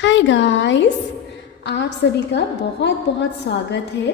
Hi guys, आप सभी का बहुत बहुत स्वागत है।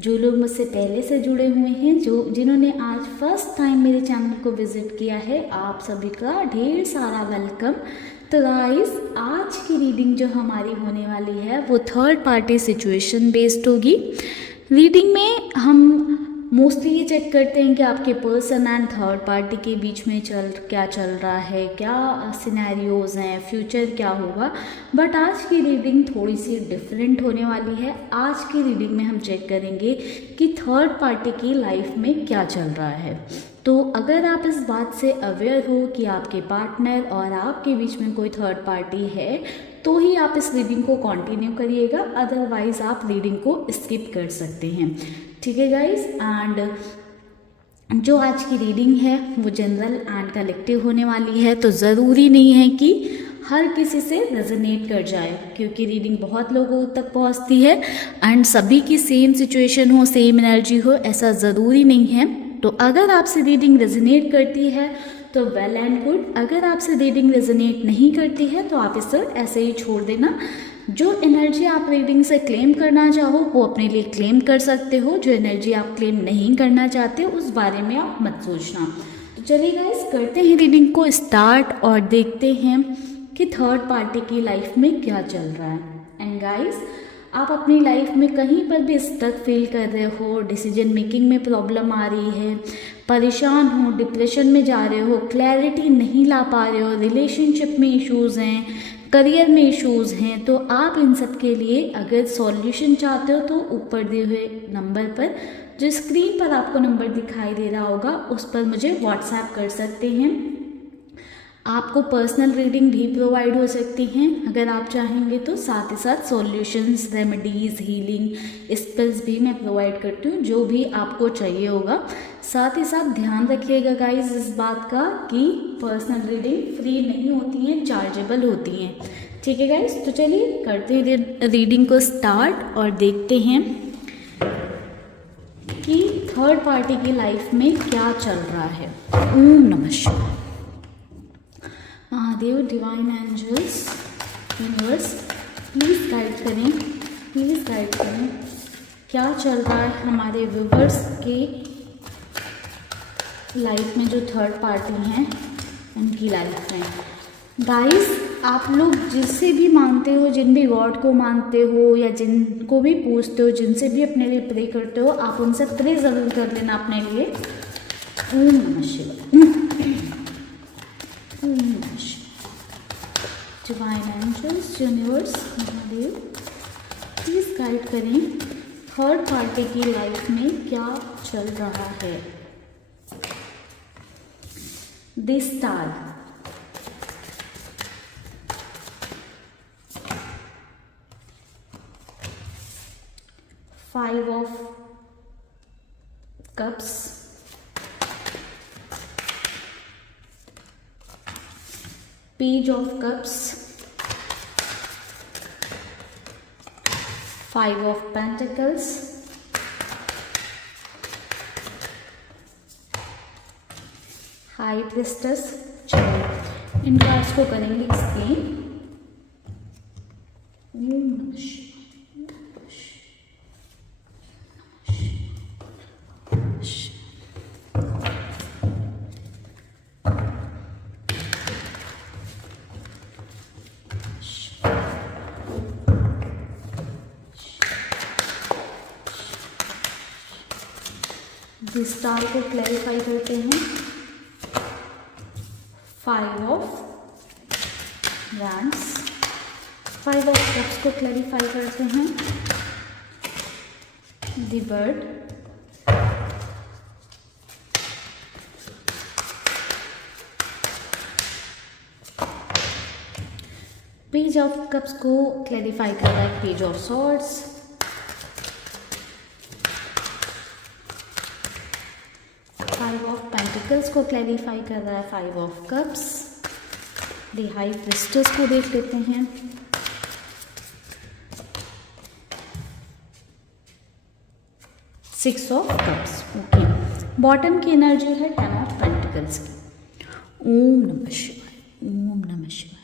जो लोग मुझसे पहले से जुड़े हुए हैं, जिन्होंने आज फर्स्ट टाइम मेरे चैनल को विज़िट किया है, आप सभी का ढेर सारा वेलकम। तो गाइस, आज की रीडिंग जो हमारी होने वाली है वो थर्ड पार्टी सिचुएशन बेस्ड होगी। रीडिंग में हम मोस्टली ये चेक करते हैं कि आपके पर्सन एंड थर्ड पार्टी के बीच में क्या चल रहा है, क्या सिनेरियोज हैं, फ्यूचर क्या होगा। बट आज की रीडिंग थोड़ी सी डिफरेंट होने वाली है। आज की रीडिंग में हम चेक करेंगे कि थर्ड पार्टी की लाइफ में क्या चल रहा है। तो अगर आप इस बात से अवेयर हो कि आपके पार्टनर और आपके बीच में कोई थर्ड पार्टी है तो ही आप इस रीडिंग को कंटिन्यू करिएगा, अदरवाइज आप रीडिंग को स्किप कर सकते हैं। ठीक है गाइस, एंड जो आज की रीडिंग है वो जनरल एंड कलेक्टिव होने वाली है। तो ज़रूरी नहीं है कि हर किसी से रेजोनेट कर जाए, क्योंकि रीडिंग बहुत लोगों तक पहुंचती है एंड सभी की सेम सिचुएशन हो, सेम एनर्जी हो, ऐसा ज़रूरी नहीं है। तो अगर आपसे रीडिंग रेजोनेट करती है तो वेल एंड गुड, अगर आपसे रीडिंग रेजोनेट नहीं करती है तो आप इसे ऐसे ही छोड़ देना। जो एनर्जी आप रीडिंग से क्लेम करना चाहो वो अपने लिए क्लेम कर सकते हो, जो एनर्जी आप क्लेम नहीं करना चाहते उस बारे में आप मत सोचना। तो चलिए गाइस, करते हैं रीडिंग को स्टार्ट और देखते हैं कि थर्ड पार्टी की लाइफ में क्या चल रहा है। एंड गाइस, आप अपनी लाइफ में कहीं पर भी स्टक फील कर रहे हो, डिसीजन मेकिंग में प्रॉब्लम आ रही है, परेशान हो, डिप्रेशन में जा रहे हो, क्लैरिटी नहीं ला पा रहे हो, रिलेशनशिप में इश्यूज़ हैं, करियर में इश्यूज़ हैं, तो आप इन सब के लिए अगर सॉल्यूशन चाहते हो तो ऊपर दिए हुए नंबर पर, जो स्क्रीन पर आपको नंबर दिखाई दे रहा होगा, उस पर मुझे व्हाट्सएप कर सकते हैं। आपको पर्सनल रीडिंग भी प्रोवाइड हो सकती हैं अगर आप चाहेंगे तो। साथ ही साथ सॉल्यूशंस, रेमेडीज़, हीलिंग स्पेल्स भी मैं प्रोवाइड करती हूँ, जो भी आपको चाहिए होगा। साथ ही साथ ध्यान रखिएगा गाइस इस बात का कि पर्सनल रीडिंग फ्री नहीं होती हैं, चार्जेबल होती हैं। ठीक है गाइस, तो चलिए करते हैं रीडिंग को स्टार्ट और देखते हैं कि थर्ड पार्टी की लाइफ में क्या चल रहा है। ओम नमः शिवाय। Mahadev, divine angels, universe, please guide करें, प्लीज़ गाइड करें क्या चल रहा है हमारे व्यूवर्स के लाइफ में, जो थर्ड पार्टी हैं उनकी लाइफ में। गाइस, आप लोग जिससे भी मानते हो, जिन भी गॉड को मानते हो या जिनको भी पूछते हो, जिनसे भी अपने लिए प्रे करते हो, आप उनसे प्रे ज़रूर कर लेना अपने लिए। ओम नमः शिवाय। Divine angels, universe, Mahadev, please guide करें थर्ड पार्टी की लाइफ में क्या चल रहा है। The star, five of cups, Page of Cups, Five of Pentacles, High Priestess। चलो इन कार्ड्स को करेंगे एक्सप्लेन। स्टार को क्लैरिफाई करते हैं। Five of wands, five of cups को क्लैरिफाई करते हैं। The bird, page of cups को क्लैरिफाई कर रहा है पेज ऑफ सॉर्ड्स, पेंटिकल्स को क्लैरिफाई कर रहा है five of cups. The high priestess को देख लेते हैं। Six of cups. Okay, bottom की एनर्जी है टेन ऑफ पेंटिकल्स की। ओम नमः शिवाय, ओम नमः शिवाय।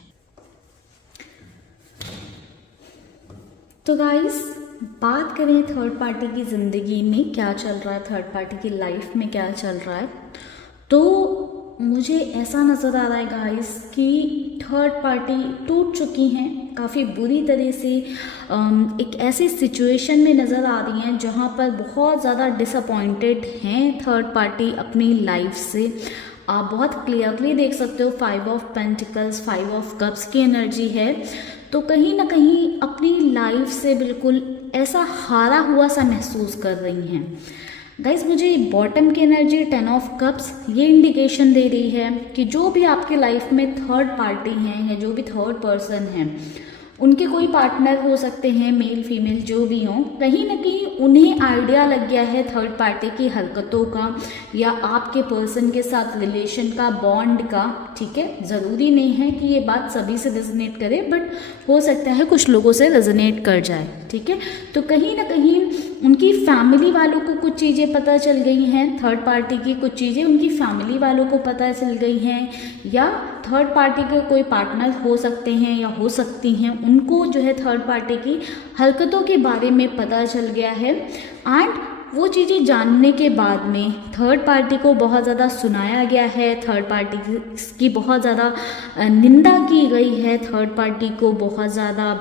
तो गाइस, बात करें थर्ड पार्टी की ज़िंदगी में क्या चल रहा है, थर्ड पार्टी की लाइफ में क्या चल रहा है, तो मुझे ऐसा नज़र आ रहा है गाइस कि थर्ड पार्टी टूट चुकी हैं काफ़ी बुरी तरह से। एक ऐसी सिचुएशन में नज़र आ रही हैं जहाँ पर बहुत ज़्यादा डिसअपॉइंटेड हैं थर्ड पार्टी अपनी लाइफ से। आप बहुत क्लियरली देख सकते हो 5 ऑफ पेंटिकल्स, 5 ऑफ कप्स की एनर्जी है। तो कहीं ना कहीं अपनी लाइफ से बिल्कुल ऐसा हारा हुआ सा महसूस कर रही हैं गाइस। मुझे बॉटम की एनर्जी 10 ऑफ कप्स ये इंडिकेशन दे रही है कि जो भी आपके लाइफ में थर्ड पार्टी हैं या जो भी थर्ड पर्सन हैं, उनके कोई पार्टनर हो सकते हैं, मेल फीमेल जो भी हों, कहीं ना कहीं उन्हें आइडिया लग गया है थर्ड पार्टी की हरकतों का या आपके पर्सन के साथ रिलेशन का, बॉन्ड का। ठीक है, ज़रूरी नहीं है कि ये बात सभी से रेजोनेट करे, बट हो सकता है कुछ लोगों से रेजोनेट कर जाए। ठीक है, तो कहीं ना कहीं उनकी फैमिली वालों को कुछ चीज़ें पता चल गई हैं, थर्ड पार्टी की कुछ चीज़ें उनकी फैमिली वालों को पता चल गई हैं, या थर्ड पार्टी के कोई पार्टनर हो सकते हैं या हो सकती हैं, उनको जो है थर्ड पार्टी की हरकतों के बारे में पता चल गया है। एंड वो चीज़ें जानने के बाद में थर्ड पार्टी को बहुत ज़्यादा सुनाया गया है, थर्ड पार्टी की बहुत ज़्यादा निंदा की गई है, थर्ड पार्टी को बहुत ज़्यादा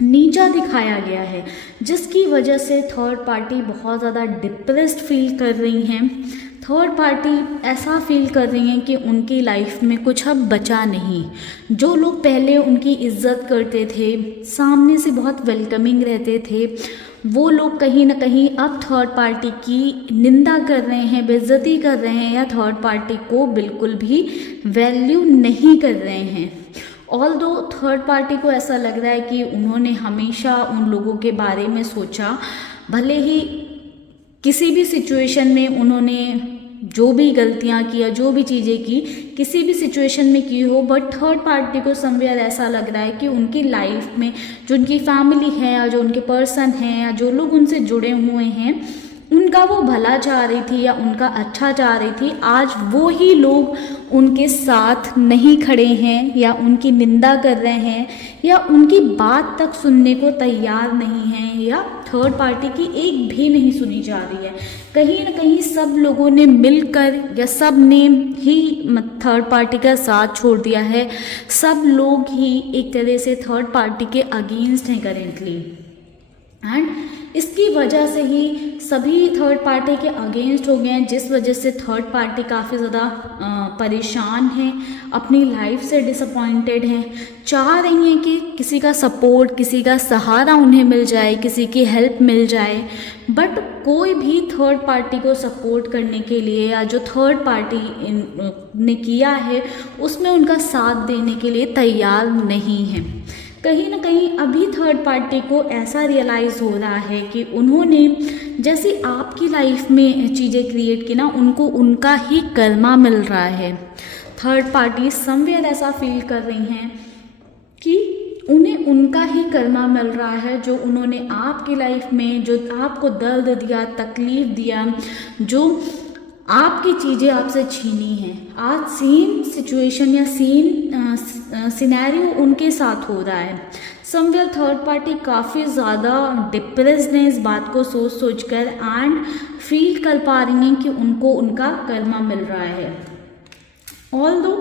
नीचा दिखाया गया है, जिसकी वजह से थर्ड पार्टी बहुत ज़्यादा डिप्रेस्ड फील कर रही हैं। थर्ड पार्टी ऐसा फील कर रही हैं कि उनकी लाइफ में कुछ अब बचा नहीं। जो लोग पहले उनकी इज्जत करते थे, सामने से बहुत वेलकमिंग रहते थे, वो लोग कहीं ना कहीं अब थर्ड पार्टी की निंदा कर रहे हैं, बेइज्जती कर रहे हैं, या थर्ड पार्टी को बिल्कुल भी वैल्यू नहीं कर रहे हैं। ऑल्दो थर्ड पार्टी को ऐसा लग रहा है कि उन्होंने हमेशा उन लोगों के बारे में सोचा, भले ही किसी भी सिचुएशन में उन्होंने जो भी गलतियां की या जो भी चीज़ें की किसी भी सिचुएशन में की हो, बट थर्ड पार्टी को समवेयर ऐसा लग रहा है कि उनकी लाइफ में जो उनकी फैमिली है या जो उनके पर्सन हैं या जो लोग उनसे जुड़े हुए हैं, उनका वो भला चाह रही थी या उनका अच्छा चाह रही थी। आज वो ही लोग उनके साथ नहीं खड़े हैं या उनकी निंदा कर रहे हैं या उनकी बात तक सुनने को तैयार नहीं हैं, या थर्ड पार्टी की एक भी नहीं सुनी जा रही है। कहीं ना कहीं सब लोगों ने मिलकर या सब ने ही थर्ड पार्टी का साथ छोड़ दिया है। सब लोग ही एक तरह से थर्ड पार्टी के अगेंस्ट हैं करेंटली, एंड इसकी वजह से ही सभी थर्ड पार्टी के अगेंस्ट हो गए हैं, जिस वजह से थर्ड पार्टी काफ़ी ज़्यादा परेशान है, अपनी लाइफ से डिसअपॉइंटेड हैं, चाह रही हैं कि किसी का सपोर्ट, किसी का सहारा उन्हें मिल जाए, किसी की हेल्प मिल जाए, बट कोई भी थर्ड पार्टी को सपोर्ट करने के लिए या जो थर्ड पार्टी ने किया है उसमें उनका साथ देने के लिए तैयार नहीं है। कहीं ना कहीं अभी थर्ड पार्टी को ऐसा रियलाइज़ हो रहा है कि उन्होंने जैसी आपकी लाइफ में चीज़ें क्रिएट की ना, उनको उनका ही कर्मा मिल रहा है। थर्ड पार्टी समवेयर ऐसा फील कर रही हैं कि उन्हें उनका ही कर्मा मिल रहा है, जो उन्होंने आपकी लाइफ में जो आपको दर्द दिया, तकलीफ़ दिया, जो आपकी चीज़ें आपसे छीनी हैं, आज सेम सिचुएशन या सेम सिनेरियो उनके साथ हो रहा है। समवेयर थर्ड पार्टी काफ़ी ज़्यादा डिप्रेस्ड है इस बात को सोच सोच कर, एंड फील कर पा रही हैं कि उनको उनका कर्मा मिल रहा है। ऑल्दो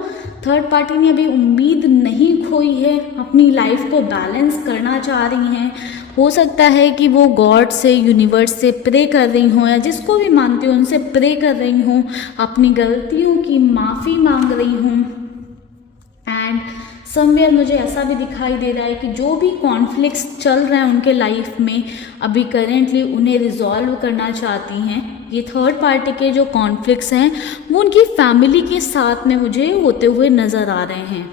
थर्ड पार्टी ने अभी उम्मीद नहीं खोई है, अपनी लाइफ को बैलेंस करना चाह रही हैं। हो सकता है कि वो गॉड से, यूनिवर्स से प्रे कर रही हों, या जिसको भी मानती हो उनसे प्रे कर रही हों, अपनी गलतियों की माफ़ी मांग रही हों। एंड समवेयर मुझे ऐसा भी दिखाई दे रहा है कि जो भी कॉन्फ्लिक्ट्स चल रहे हैं उनके लाइफ में अभी करेंटली, उन्हें रिजॉल्व करना चाहती हैं। ये थर्ड पार्टी के जो कॉन्फ्लिक्ट्स हैं वो उनकी फैमिली के साथ में मुझे होते हुए नज़र आ रहे हैं।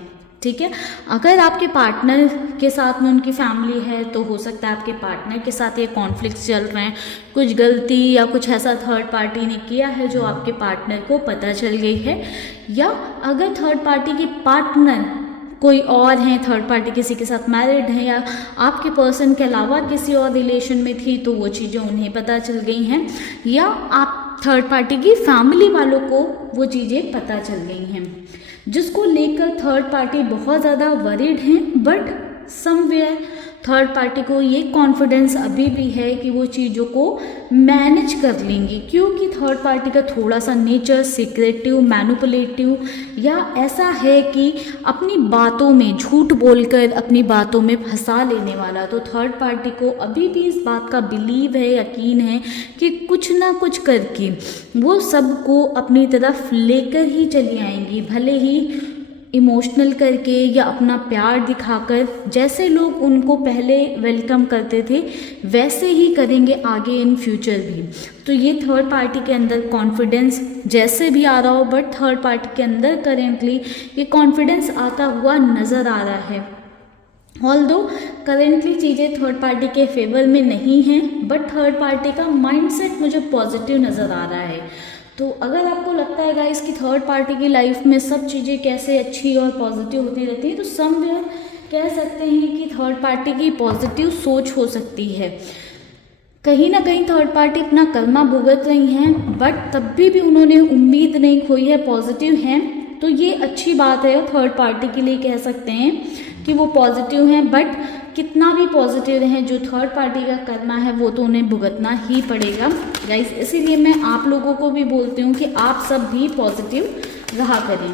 ठीक है, अगर आपके पार्टनर के साथ में उनकी फैमिली है तो हो सकता है आपके पार्टनर के साथ ये कॉन्फ्लिक्ट्स चल रहे हैं, कुछ गलती या कुछ ऐसा थर्ड पार्टी ने किया है जो आपके पार्टनर को पता चल गई है, या अगर थर्ड पार्टी के पार्टनर कोई और हैं, थर्ड पार्टी किसी के साथ मैरिड हैं या आपके पर्सन के अलावा किसी और रिलेशन में थी, तो वो चीज़ें उन्हें पता चल गई हैं, या आप थर्ड पार्टी की फैमिली वालों को वो चीज़ें पता चल गई हैं, जिसको लेकर थर्ड पार्टी बहुत ज़्यादा वरीड हैं। बट समवेयर थर्ड पार्टी को ये कॉन्फिडेंस अभी भी है कि वो चीज़ों को मैनेज कर लेंगी, क्योंकि थर्ड पार्टी का थोड़ा सा नेचर सीक्रेटिव, मैनिपुलेटिव या ऐसा है कि अपनी बातों में झूठ बोलकर अपनी बातों में फंसा लेने वाला। तो थर्ड पार्टी को अभी भी इस बात का बिलीव है, यकीन है कि कुछ ना कुछ करके वो सबको अपनी तरफ लेकर ही चली आएंगी, भले ही इमोशनल करके या अपना प्यार दिखाकर। जैसे लोग उनको पहले वेलकम करते थे वैसे ही करेंगे आगे इन फ्यूचर भी। तो ये थर्ड पार्टी के अंदर कॉन्फिडेंस जैसे भी आ रहा हो, बट थर्ड पार्टी के अंदर करेंटली ये कॉन्फिडेंस आता हुआ नज़र आ रहा है। ऑल्दो करेंटली चीज़ें थर्ड पार्टी के फेवर में नहीं हैं, बट थर्ड पार्टी का माइंडसेट मुझे पॉजिटिव नज़र आ रहा है। तो अगर आपको लगता है गाइस कि थर्ड पार्टी की लाइफ में सब चीज़ें कैसे अच्छी और पॉजिटिव होती रहती है, तो समवेयर कह सकते हैं कि थर्ड पार्टी की पॉजिटिव सोच हो सकती है। कहीं ना कहीं थर्ड पार्टी अपना कर्मा भुगत रही हैं, बट तब भी उन्होंने उम्मीद नहीं खोई है, पॉजिटिव हैं। तो ये अच्छी बात है, थर्ड पार्टी के लिए कह सकते हैं कि वो पॉजिटिव हैं। बट कितना भी पॉजिटिव रहें, जो थर्ड पार्टी का करना है वो तो उन्हें भुगतना ही पड़ेगा गाइस। इसीलिए मैं आप लोगों को भी बोलती हूँ कि आप सब भी पॉजिटिव रहा करें।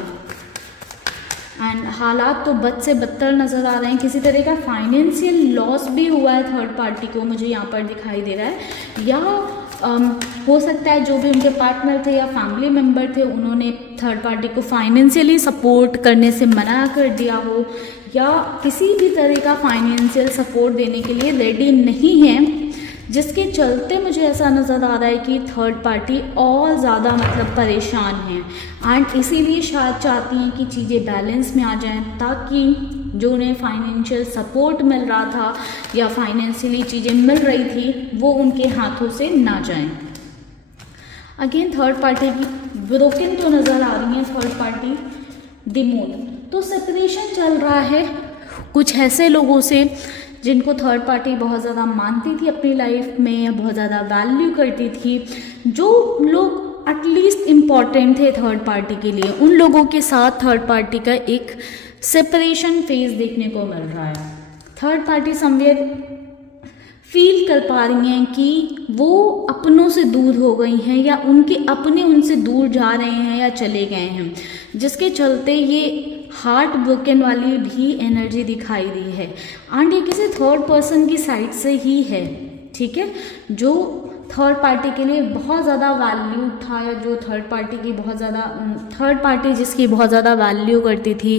एंड हालात तो बद से बदतर नज़र आ रहे हैं। किसी तरह का फाइनेंशियल लॉस भी हुआ है थर्ड पार्टी को, मुझे यहाँ पर दिखाई दे रहा है। या हो सकता है जो भी उनके पार्टनर थे या फैमिली मेम्बर थे उन्होंने थर्ड पार्टी को फाइनेंशियली सपोर्ट करने से मना कर दिया हो, या किसी भी तरह का फाइनेंशियल सपोर्ट देने के लिए रेडी नहीं है, जिसके चलते मुझे ऐसा नज़र आ रहा है कि थर्ड पार्टी और ज़्यादा परेशान है। एंड इसीलिए शायद चाहती हैं कि चीज़ें बैलेंस में आ जाएं, ताकि जो उन्हें फाइनेंशियल सपोर्ट मिल रहा था या फाइनेंशियली चीज़ें मिल रही थी वो उनके हाथों से ना जाएं। अगेन थर्ड पार्टी की ब्रोकन तो नज़र आ रही है थर्ड पार्टी द मून। तो सेपरेशन चल रहा है कुछ ऐसे लोगों से जिनको थर्ड पार्टी बहुत ज़्यादा मानती थी अपनी लाइफ में, या बहुत ज़्यादा वैल्यू करती थी, जो लोग एटलीस्ट इम्पॉर्टेंट थे थर्ड पार्टी के लिए, उन लोगों के साथ थर्ड पार्टी का एक सेपरेशन फेज देखने को मिल रहा है। थर्ड पार्टी समवेयर फील कर पा रही हैं कि वो अपनों से दूर हो गई हैं, या उनके अपने उनसे दूर जा रहे हैं या चले गए हैं, जिसके चलते ये हार्ट ब्रोकन वाली भी एनर्जी दिखाई दी है। एंड ये किसी थर्ड पर्सन की साइड से ही है, ठीक है, जो थर्ड पार्टी के लिए बहुत ज़्यादा वैल्यू था, या जो थर्ड पार्टी की बहुत ज़्यादा थर्ड पार्टी जिसकी बहुत ज़्यादा वैल्यू करती थी,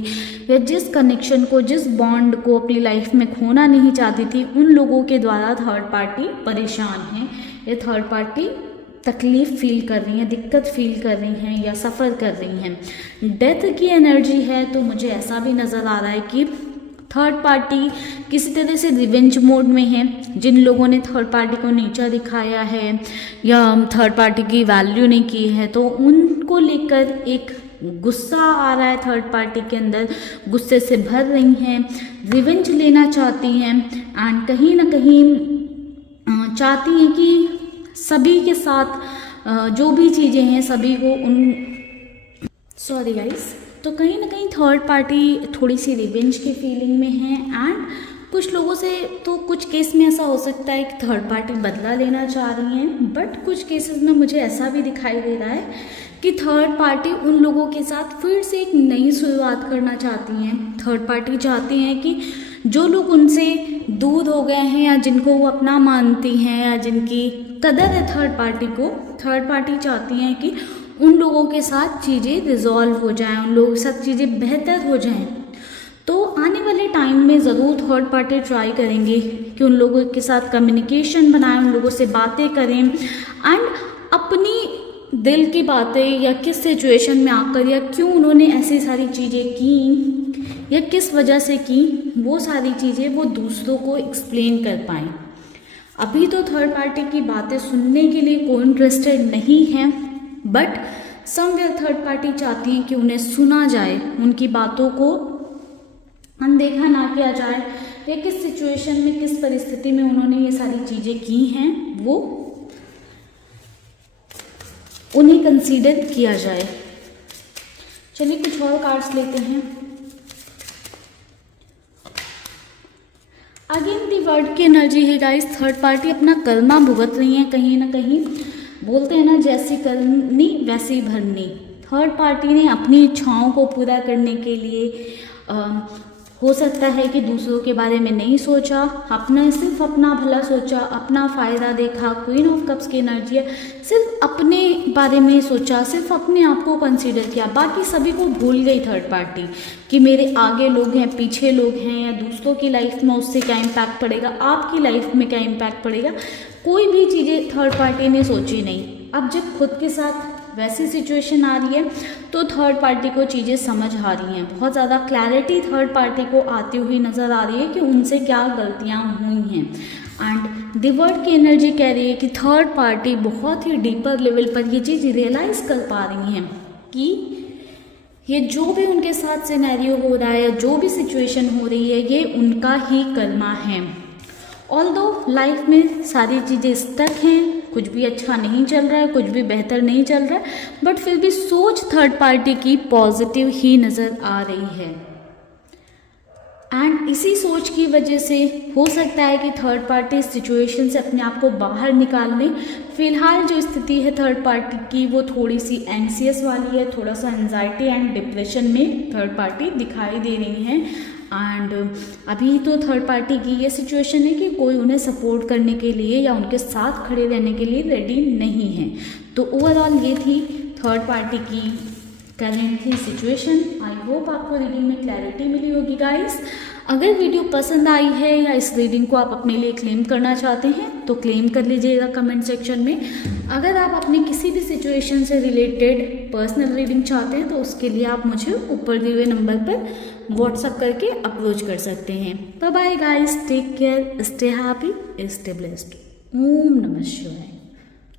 या जिस कनेक्शन को, जिस बॉन्ड को अपनी लाइफ में खोना नहीं चाहती थी, उन लोगों के द्वारा थर्ड पार्टी परेशान है। ये थर्ड पार्टी तकलीफ़ फील कर रही हैं, दिक्कत फील कर रही हैं या सफ़र कर रही हैं। डेथ की एनर्जी है, तो मुझे ऐसा भी नज़र आ रहा है कि थर्ड पार्टी किसी तरह से रिवेंज मोड में है। जिन लोगों ने थर्ड पार्टी को नीचा दिखाया है या थर्ड पार्टी की वैल्यू नहीं की है, तो उनको लेकर एक गुस्सा आ रहा है थर्ड पार्टी के अंदर, गुस्से से भर रही हैं, रिवेंज लेना चाहती हैं, एंड कहीं ना कहीं चाहती हैं कि सभी के साथ जो भी चीज़ें हैं सभी को सॉरी गाइस, तो कहीं ना कहीं थर्ड पार्टी थोड़ी सी रिवेंज की फीलिंग में है। एंड कुछ लोगों से तो कुछ केस में ऐसा हो सकता है कि थर्ड पार्टी बदला लेना चाह रही हैं, बट कुछ केसेस में मुझे ऐसा भी दिखाई दे रहा है कि थर्ड पार्टी उन लोगों के साथ फिर से एक नई शुरुआत करना चाहती हैं। थर्ड पार्टी चाहती हैं कि जो लोग उनसे दूर हो गए हैं या जिनको वो अपना मानती हैं या जिनकी कदर है थर्ड पार्टी को, थर्ड पार्टी चाहती हैं कि उन लोगों के साथ चीज़ें रिजॉल्व हो जाएं, उन लोगों के साथ चीज़ें बेहतर हो जाएं। तो आने वाले टाइम में ज़रूर थर्ड पार्टी ट्राई करेंगे कि उन लोगों के साथ कम्युनिकेशन बनाएं, उन लोगों से बातें करें, एंड अपनी दिल की बातें या किस सिचुएशन में आकर या क्यों उन्होंने ऐसी सारी चीज़ें की या किस वजह से की, वो सारी चीज़ें वो दूसरों को एक्सप्लेन कर पाएँ। अभी तो थर्ड पार्टी की बातें सुनने के लिए कोई इंटरेस्टेड नहीं है, बट समवेयर थर्ड पार्टी चाहती हैं कि उन्हें सुना जाए, उनकी बातों को अनदेखा ना किया जाए, या किस सिचुएशन में किस परिस्थिति में उन्होंने ये सारी चीज़ें की हैं वो उन्हें कंसीडर किया जाए। चलिए कुछ और कार्ड्स लेते हैं। अगेन दी वर्ड की एनर्जी है गाइस, थर्ड पार्टी अपना कर्मा भुगत रही है कहीं ना कहीं। बोलते हैं ना, जैसी करनी वैसी भरनी। थर्ड पार्टी ने अपनी इच्छाओं को पूरा करने के लिए हो सकता है कि दूसरों के बारे में नहीं सोचा, अपना सिर्फ अपना भला सोचा, अपना फ़ायदा देखा। क्वीन ऑफ कप्स की एनर्जी है, सिर्फ अपने बारे में सोचा, सिर्फ अपने आप को कंसीडर किया, बाकी सभी को भूल गई थर्ड पार्टी कि मेरे आगे लोग हैं, पीछे लोग हैं, या दूसरों की लाइफ में उससे क्या इम्पैक्ट पड़ेगा, आपकी लाइफ में क्या इम्पैक्ट पड़ेगा, कोई भी चीज़ें थर्ड पार्टी ने सोची नहीं। अब जब खुद के साथ वैसी सिचुएशन आ रही है तो थर्ड पार्टी को चीज़ें समझ आ रही हैं, बहुत ज़्यादा क्लैरिटी थर्ड पार्टी को आती हुई नज़र आ रही है कि उनसे क्या गलतियाँ हुई हैं। एंड द वर्ड की एनर्जी कह रही है कि थर्ड पार्टी बहुत ही डीपर लेवल पर ये चीज़ रियलाइज़ कर पा रही हैं कि ये जो भी उनके साथ सिनेरियो हो रहा है या जो भी सिचुएशन हो रही है ये उनका ही कर्मा है। ऑल्दो लाइफ में सारी चीज़ें स्टक हैं, कुछ भी अच्छा नहीं चल रहा है, कुछ भी बेहतर नहीं चल रहा है, बट फिर भी सोच थर्ड पार्टी की पॉजिटिव ही नज़र आ रही है। एंड इसी सोच की वजह से हो सकता है कि थर्ड पार्टी सिचुएशन से अपने आप को बाहर निकाल लें। फिलहाल जो स्थिति है थर्ड पार्टी की वो थोड़ी सी एंग्सियस वाली है, थोड़ा सा एंजाइटी एंड डिप्रेशन में थर्ड पार्टी दिखाई दे रही हैं। एंड अभी तो थर्ड पार्टी की ये सिचुएशन है कि कोई उन्हें सपोर्ट करने के लिए या उनके साथ खड़े रहने के लिए रेडी नहीं है। तो ओवरऑल ये थी थर्ड पार्टी की करेंटली सिचुएशन। आई होप आपको रीडिंग में क्लैरिटी मिली होगी गाइस। अगर वीडियो पसंद आई है या इस रीडिंग को आप अपने लिए क्लेम करना चाहते हैं तो क्लेम कर लीजिएगा कमेंट सेक्शन में। अगर आप अपनी किसी भी सिचुएशन से रिलेटेड पर्सनल रीडिंग चाहते हैं तो उसके लिए आप मुझे ऊपर दिए हुए नंबर पर व्हाट्सअप करके अप्रोच कर सकते हैं। Bye bye guys, take care, stay happy, stay blessed. ओम नमः शिवाय।